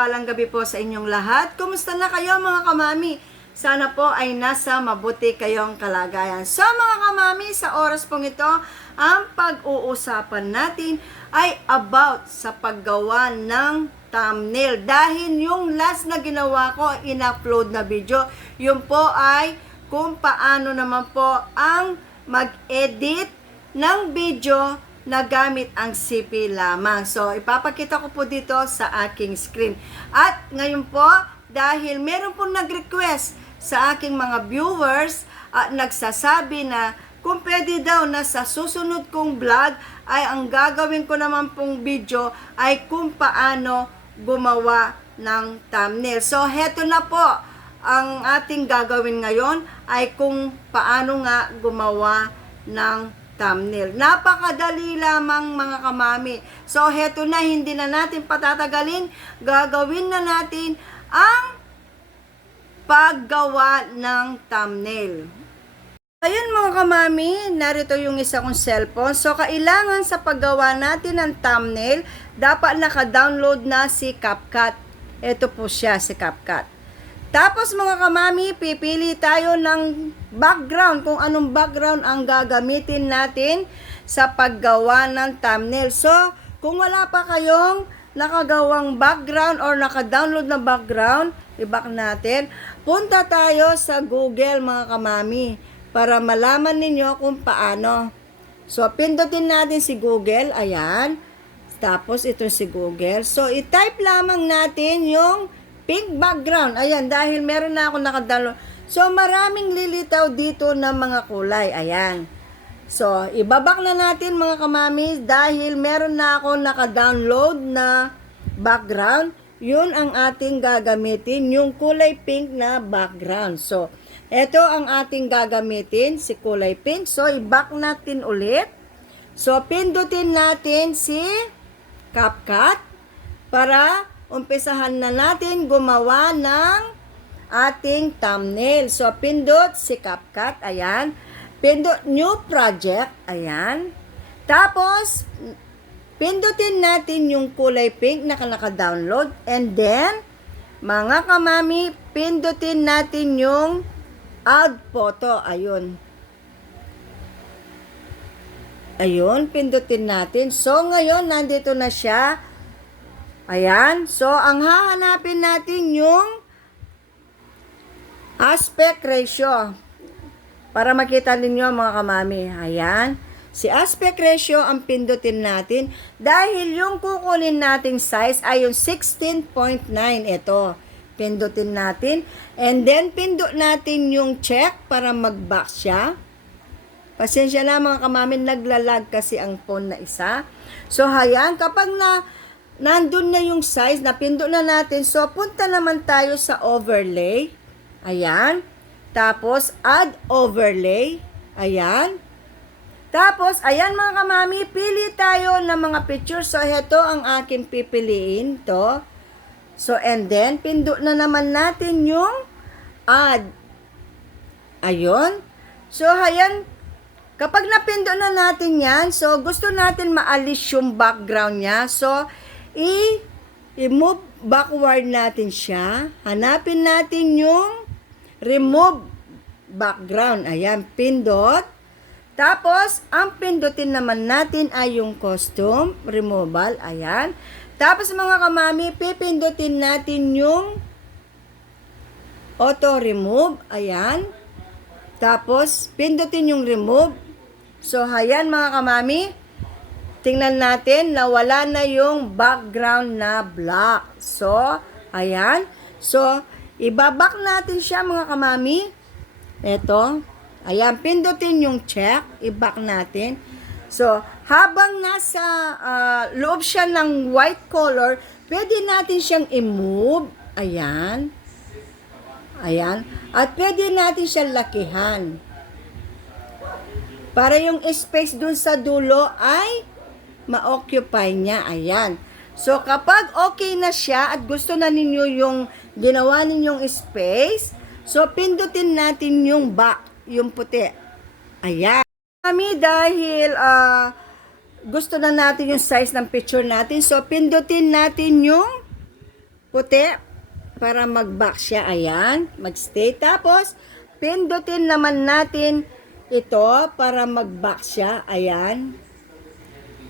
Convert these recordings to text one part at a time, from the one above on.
mapagpalang gabi po sa inyong lahat. Kumusta na kayo mga kamami? Sana po ay nasa mabuti kayong kalagayan. So mga kamami, sa oras pong ito, ang pag-uusapan natin ay about sa paggawa ng thumbnail. Dahil yung last na ginawa ko, in-upload na video, yun po ay kung paano naman po ang mag-edit ng video na gamit ang CP lamang. So, ipapakita ko po dito sa aking screen. At ngayon po, dahil meron po nag-request sa aking mga viewers at nagsasabi na kung pwede daw na sa susunod kong vlog ay ang gagawin ko naman pong video ay kung paano gumawa ng thumbnail. So, heto na po. Ang ating gagawin ngayon ay kung paano nga gumawa ng thumbnail. Napakadali lamang mga kamami. So, heto na, hindi na natin patatagalin. Gagawin na natin ang paggawa ng thumbnail. Ayun mga kamami, narito yung isa kong cellphone. So, kailangan sa paggawa natin ng thumbnail, dapat naka-download na si CapCut. Ito po siya, si CapCut. Tapos mga kamami, pipili tayo ng background, kung anong background ang gagamitin natin sa paggawa ng thumbnail. So, kung wala pa kayong nakagawang background or naka-download na background, i-back natin, punta tayo sa Google mga kamami para malaman ninyo kung paano. So, pindutin natin si Google, ayan. Tapos, ito si Google. So, i-type lamang natin yung pink background. Ayan, dahil meron na ako nakadownload. So, maraming lilitaw dito ng mga kulay. Ayan. So, ibabak na natin mga kamami dahil meron na ako nakadownload na background. Yun ang ating gagamitin, yung kulay pink na background. So, ito ang ating gagamitin, si kulay pink. So, ibak natin ulit. So, pindutin natin si CapCut para umpisahan na natin gumawa ng ating thumbnail. So, pindot si CapCut, ayan. Pindot new project, ayan. Tapos, pindutin natin yung kulay pink na naka-download. And then, mga kamami, pindutin natin yung add photo, ayun. Ayun, pindutin natin. So, ngayon, nandito na siya. Ayan. So, ang hahanapin natin yung aspect ratio. Para makita ninyo mga kamami. Ayan. Si aspect ratio ang pindutin natin. Dahil yung kukunin nating size ay yung 16.9. Ito. Pindutin natin. And then, pindut natin yung check para mag-back siya. Pasensya na mga kamami. Naglalag kasi ang phone na isa. So, ayan. Kapag nandun na yung size, napindot na natin. So, punta naman tayo sa overlay. Ayan. Tapos, add overlay. Ayan. Tapos, ayan mga kamami, pili tayo ng mga picture. So, ito ang aking pipiliin. To. So, and then, pindot na naman natin yung add. Ayun. So, ayan. Kapag napindot na natin yan, so, gusto natin maalis yung background niya. So, i-move backward natin siya. Hanapin natin yung remove background. Ayan, pindot. Tapos, ang pindutin naman natin ay yung costume removal. Ayan. Tapos mga kamami, pipindutin natin yung auto remove. Ayan. Tapos, pindutin yung remove. So, ayan mga kamami. Tingnan natin na wala na yung background na black. So, ayan. So, ibabak natin siya mga kamami. Ito. Ayan, pindutin yung check. Ibak natin. So, habang nasa loob siya ng white color, pwede natin siyang i-move. Ayan. Ayan. At pwede natin siyang lakihan. Para yung space dun sa dulo ay ma-occupy niya. Ayan. So, kapag okay na siya at gusto na ninyo yung ginawa ninyong space, so, pindutin natin yung back, yung puti. Ayan. Kami dahil gusto na natin yung size ng picture natin, so, pindutin natin yung puti para mag-back siya. Ayan, mag-stay. Tapos, pindutin naman natin ito para mag-back siya. Ayan.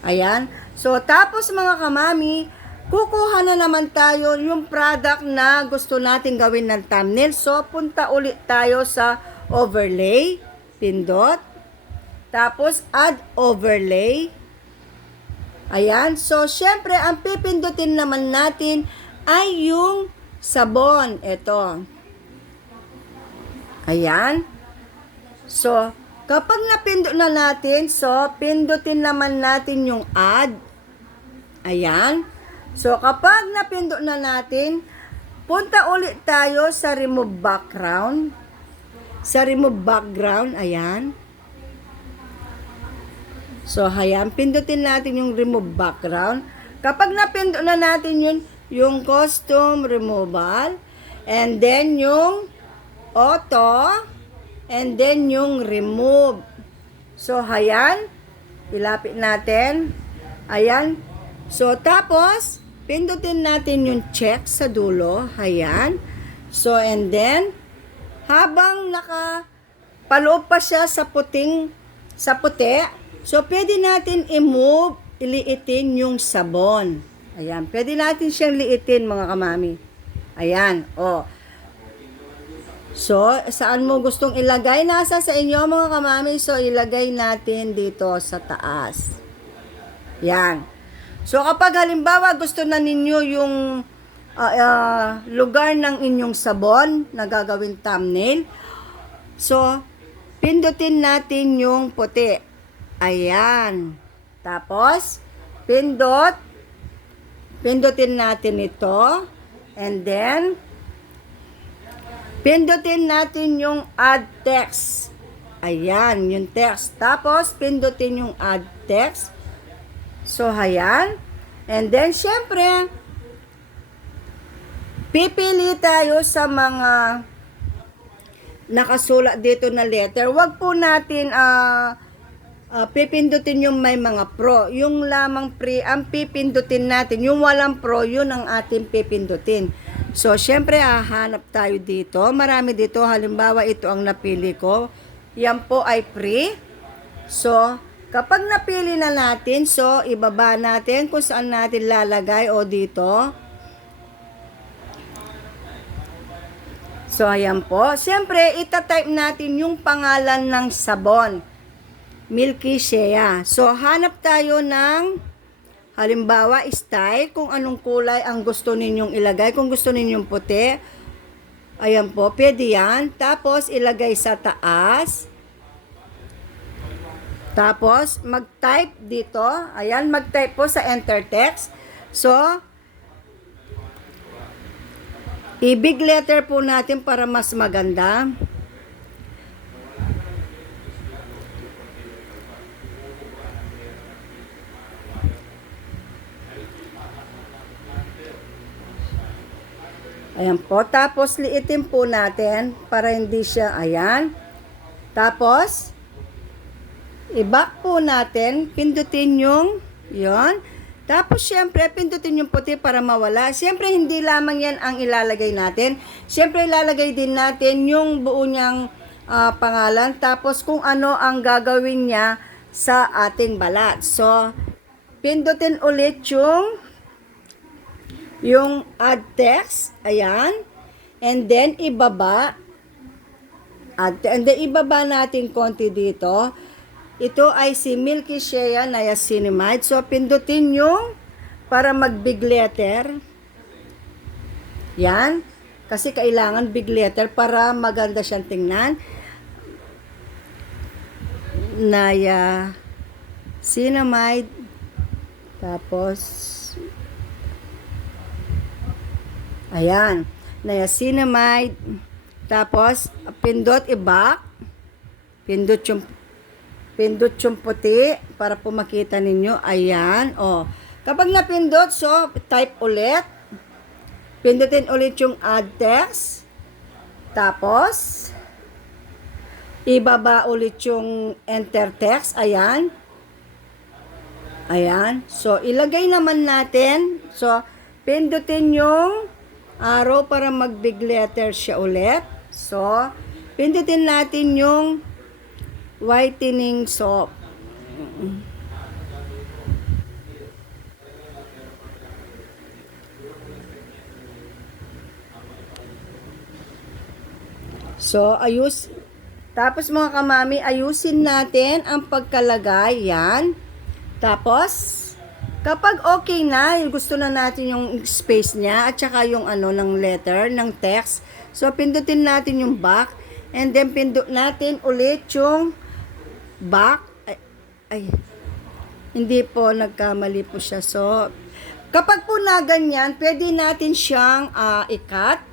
Ayan. So, tapos mga kamami, kukuha na naman tayo yung product na gusto natin gawin ng thumbnail. So, punta ulit tayo sa overlay. Pindot. Tapos, add overlay. Ayan. So, syempre, ang pipindutin naman natin ay yung sabon. Ito. Ayan. So, kapag napindot na natin, so, pindutin naman natin yung add. Ayan. So, kapag napindot na natin, punta ulit tayo sa remove background. Sa remove background, ayan. So, ayan, pindutin natin yung remove background. Kapag napindot na natin yun, yung custom removal, and then yung auto, and then yung remove. So, ayan, ilapit natin. Ayan. So, tapos, pindutin natin yung check sa dulo. Ayan. So, and then, habang nakapaloob pa siya sa puti, so, pwede natin i-move, iliitin yung sabon. Ayan. Pwede natin siyang liitin, mga kamami. Ayan. O. So, saan mo gustong ilagay? Nasa sa inyo, mga kamami. So, ilagay natin dito sa taas. Yan. So, kapag halimbawa gusto na ninyo yung lugar ng inyong sabon na gagawin thumbnail, so, pindutin natin yung puti. Ayan. Tapos, pindutin natin ito. And then, pindutin natin yung add text. Ayan, yung text. Tapos, pindutin yung add text. So, ayan. And then, syempre, pipili tayo sa mga nakasulat dito na letter. Huwag po natin pipindutin yung may mga pro. Yung lamang pre, ang pipindutin natin. Yung walang pro, yun ang ating pipindutin. So, syempre, hahanap tayo dito. Marami dito. Halimbawa, ito ang napili ko. Yan po ay pre. So, kapag napili na natin, so, ibaba natin kung saan natin lalagay o dito. So, ayan po. Siyempre, itatype natin yung pangalan ng sabon. Milky Shea. So, hanap tayo ng, halimbawa, style, kung anong kulay ang gusto ninyong ilagay. Kung gusto ninyong puti, ayan po, pwede yan. Tapos, ilagay sa taas. Tapos, mag-type dito. Ayan, mag-type po sa enter text. So, i-big letter po natin para mas maganda. Ayan po. Tapos, liitin po natin para hindi siya, ayan. Tapos, i-back po natin. Pindutin yung, yon. Tapos, syempre, pindutin yung puti para mawala. Syempre, hindi lamang yan ang ilalagay natin. Syempre, ilalagay din natin yung buo niyang pangalan. Tapos, kung ano ang gagawin niya sa ating balat. So, pindutin ulit yung add text. Ayan. And then, ibaba. And then, ibaba natin konti dito. Ito ay si Milky Shea Niacinamide. So, pindutin yung para mag-big letter. Yan. Kasi kailangan big letter para maganda siyang tingnan. Niacinamide. Tapos, ayan. Niacinamide. Tapos, pindot i-back. Pindot yung puti para po makita ninyo. Ayan. O. Kapag napindot, so, type ulit. Pindutin ulit yung add text. Tapos, ibaba ulit yung enter text. Ayan. Ayan. So, ilagay naman natin. So, pindutin yung arrow para mag big letter siya ulit. So, pindutin natin yung whitening soap. So, tapos mga kamami, ayusin natin ang pagkalagay. Yan. Tapos, kapag okay na, gusto na natin yung space niya at saka yung ng letter, ng text. So, pindutin natin yung back. And then, pindut natin ulit yung back. Ay, hindi po, nagkamali po siya. So, kapag po na ganyan, pwede natin siyang i-cut.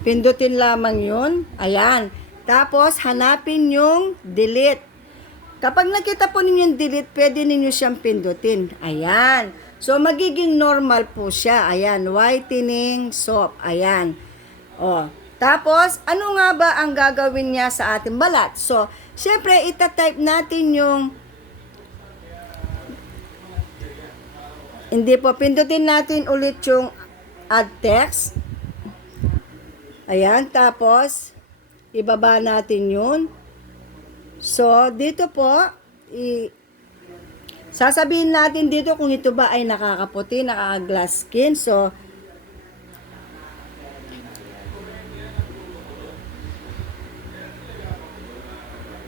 Pindutin lamang yun. Ayan. Tapos, hanapin yung delete. Kapag nakita po ninyo yung delete, pwede ninyo siyang pindutin. Ayan. So, magiging normal po siya. Ayan. Whitening soap. Ayan. O. Tapos, ano nga ba ang gagawin niya sa ating balat? So, syempre, itatype natin yung hindi po. Pindutin natin ulit yung add text. Ayan, tapos, ibaba natin yun. So, dito po, sasabihin natin dito kung ito ba ay nakakaputi, nakaka-glass skin. So,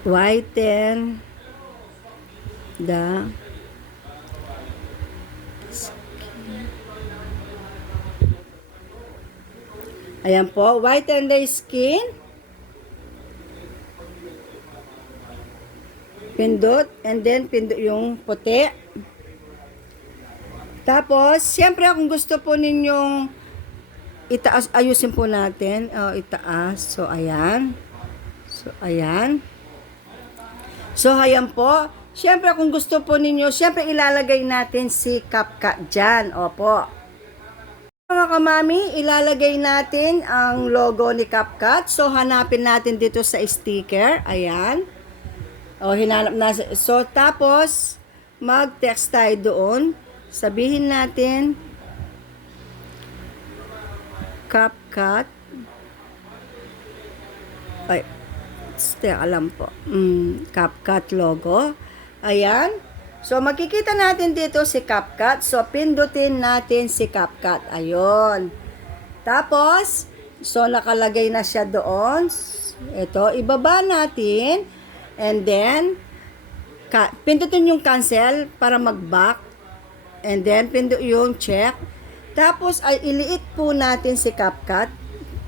whiten the ayan po, whiten the skin. Pindot, and then pindot yung puti. Tapos, siyempre kung gusto po ninyong itaas, ayusin po natin. Itaas. So, ayan. So, ayan. So, ayan po. Siyempre kung gusto po ninyo, siyempre ilalagay natin si CapCut dyan. Opo. Mga kamami, ilalagay natin ang logo ni CapCut. So, hanapin natin dito sa sticker. Ayan. O, hinanap na. So, tapos, mag-text tayo doon. Sabihin natin, CapCut. Ay, alam po. CapCut logo. Ayan. So, makikita natin dito si CapCut. So, pindutin natin si CapCut. Ayun. Tapos, so, nakalagay na siya doon. Ito, ibaba natin. And then, pindutin yung cancel para mag-back. And then, pindut yung check. Tapos, ay iliit po natin si CapCut.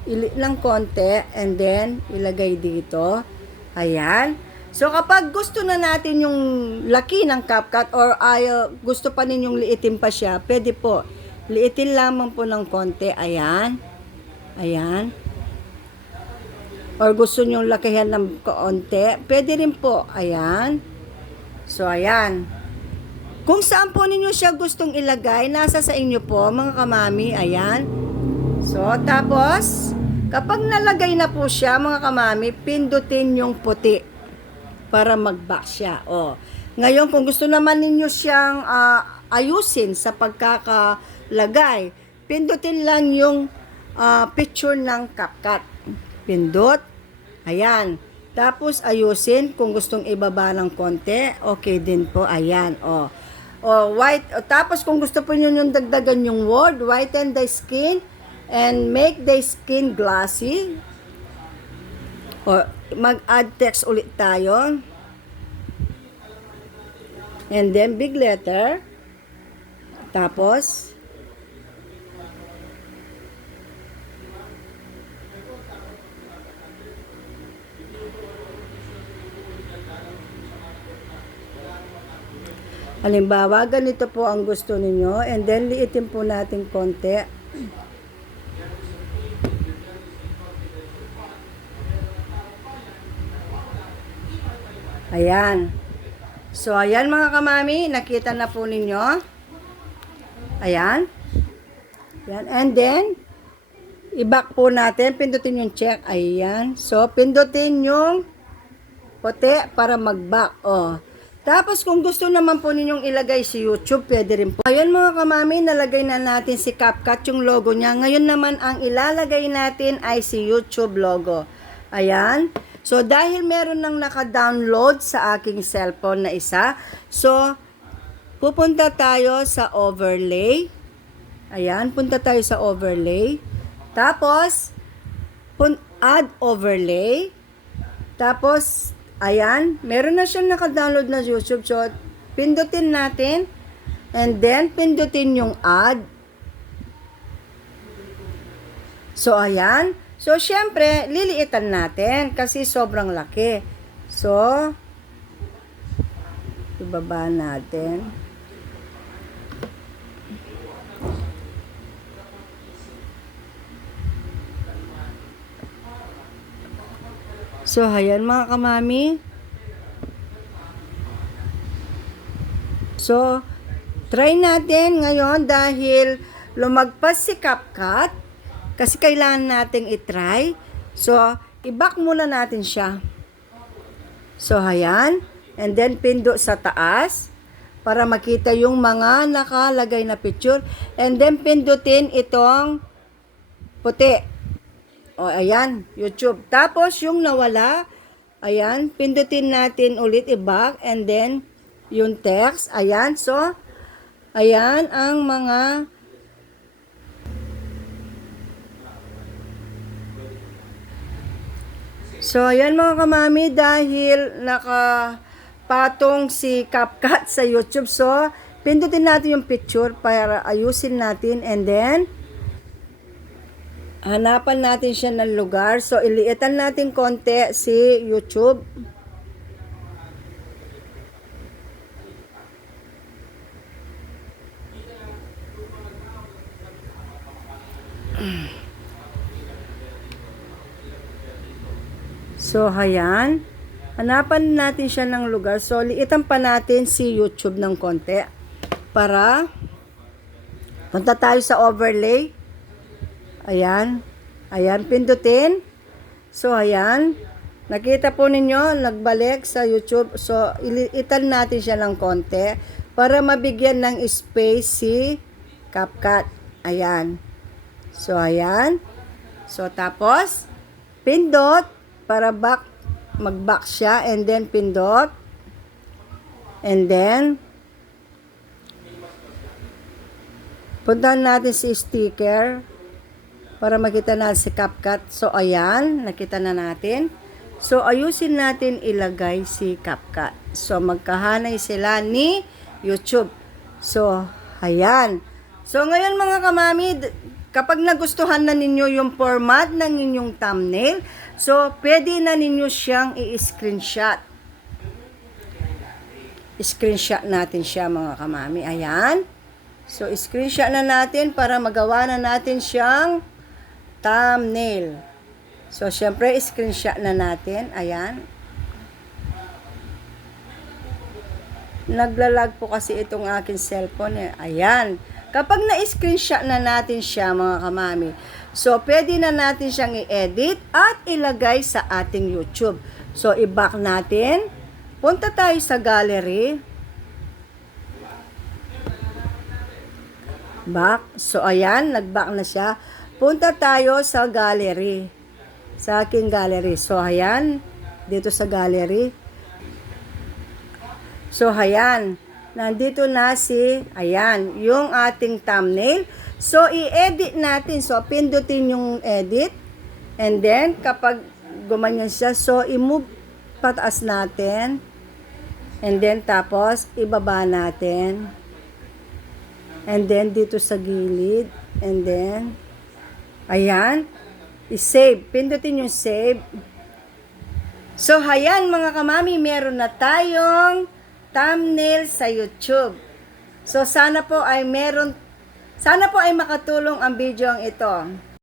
Iliit lang konti. And then, ilagay dito. Ayan. So, kapag gusto na natin yung laki ng CapCut or gusto pa ninyong liitin pa siya, pwede po. Liitin lamang po ng konti. Ayan. Ayan. Or gusto nyong lakihan ng konti, pwede rin po. Ayan. So, ayan. Kung saan po ninyo siya gustong ilagay, nasa sa inyo po, mga kamami. Ayan. So, tapos, kapag nalagay na po siya, mga kamami, pindutin yung puti para mag-back siya. O. Ngayon, kung gusto naman ninyo siyang ayusin sa pagkakalagay, pindutin lang yung picture ng CapCut. Pindot. Ayan. Tapos, ayusin. Kung gustong ibaba ng konti, okay din po. Ayan. O. White. Tapos, kung gusto po nyo yung dagdagan yung word, whiten the skin and make the skin glossy. O, mag-add text ulit tayo. And then, big letter. Tapos, halimbawa, ganito po ang gusto ninyo. And then, liitin po natin konti. Ayan. So, ayan mga kamami. Nakita na po ninyo. Ayan. Ayan. And then, i-back po natin. Pindutin yung check. Ayan. So, pindutin yung puti para mag-back. O. Tapos kung gusto naman po ninyong ilagay si YouTube, pwede rin po. Ngayon mga kamami, nalagay na natin si CapCut yung logo niya. Ngayon naman ang ilalagay natin ay si YouTube logo. Ayan. So dahil meron nang naka-download sa aking cellphone na isa, so pupunta tayo sa overlay. Ayan, punta tayo sa overlay. Tapos, add overlay. Tapos, ayan, meron na siyang naka-download na YouTube. So, pindutin natin. And then, pindutin yung add. So, ayan. So, syempre, liliitan natin kasi sobrang laki. So, ibaba natin. So, ayan mga kamami. So, try natin ngayon dahil lumagpas si CapCut. Kasi kailangan nating itry. So, i-back muna natin siya. So, ayan. And then, pindot sa taas para makita yung mga nakalagay na picture. And then, pindutin itong puti. O, ayan, YouTube. Tapos, yung nawala, ayan, pindutin natin ulit i-back and then, yung text, ayan. So, ayan ang mga So, ayan mga kamami, dahil nakapatong si CapCut sa YouTube. So, pindutin natin yung picture para ayusin natin and then, hanapan natin siya ng lugar. So, iliitan natin konti si YouTube. So, ayan. Hanapan natin siya ng lugar. So, liitan pa natin si YouTube ng konti. Para, punta tayo sa overlay. Ayan. Ayan, pindutin. So, ayan. Nakita po ninyo, nagbalik sa YouTube. So, iliitan natin siya ng konti para mabigyan ng space si CapCut. Ayan. So, ayan. So, tapos, pindot para mag-back siya. And then, pindot. And then, puntahan natin si sticker para makita natin si CapCut. So, ayan, nakita na natin. So, ayusin natin ilagay si CapCut. So, magkahanay sila ni YouTube. So, ayan. So, ngayon mga kamami, kapag nagustuhan na ninyo yung format ng inyong thumbnail, so, pwede na ninyo siyang i-screenshot. I-screenshot natin siya mga kamami. Ayan. So, screenshot na natin para magawa na natin siyang thumbnail. So, syempre, screenshot na natin. Ayan. Naglalag po kasi itong aking cellphone. Ayan. Kapag na-screenshot na natin siya, mga kamami, so, pwede na natin siyang i-edit at ilagay sa ating YouTube. So, i-back natin. Punta tayo sa gallery. Back. So, ayan. Nag-back na siya. Punta tayo sa gallery. Sa aking gallery. So, ayan. Dito sa gallery. So, ayan. Nandito na si, ayan, yung ating thumbnail. So, i-edit natin. So, pindutin yung edit. And then, kapag gumanyan siya, so, i-move pataas natin. And then, tapos, ibaba natin. And then, dito sa gilid. And then, ayan, i-save. Pindutin yung save. So, ayan mga kamami, meron na tayong thumbnail sa YouTube. So, sana po ay makatulong ang video ito.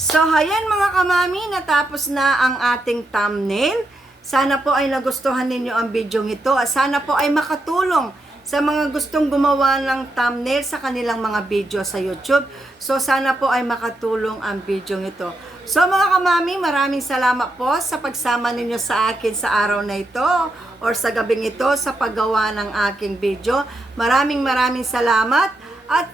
So, ayan mga kamami, natapos na ang ating thumbnail. Sana po ay nagustuhan ninyo ang video ito at sana po ay makatulong sa mga gustong gumawa ng thumbnail sa kanilang mga video sa YouTube. So sana po ay makatulong ang video ito. So mga kamami, maraming salamat po sa pagsama ninyo sa akin sa araw na ito or sa gabing ito sa paggawa ng aking video. Maraming salamat at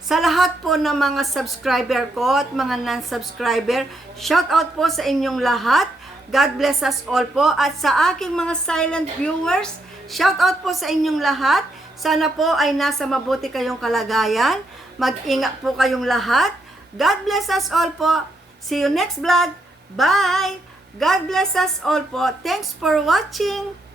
sa lahat po ng mga subscriber ko at mga non-subscriber, shout out po sa inyong lahat. God bless us all po. At sa aking mga silent viewers, shout out po sa inyong lahat. Sana po ay nasa mabuti kayong kalagayan. Mag-ingat po kayong lahat. God bless us all po. See you next vlog. Bye! God bless us all po. Thanks for watching.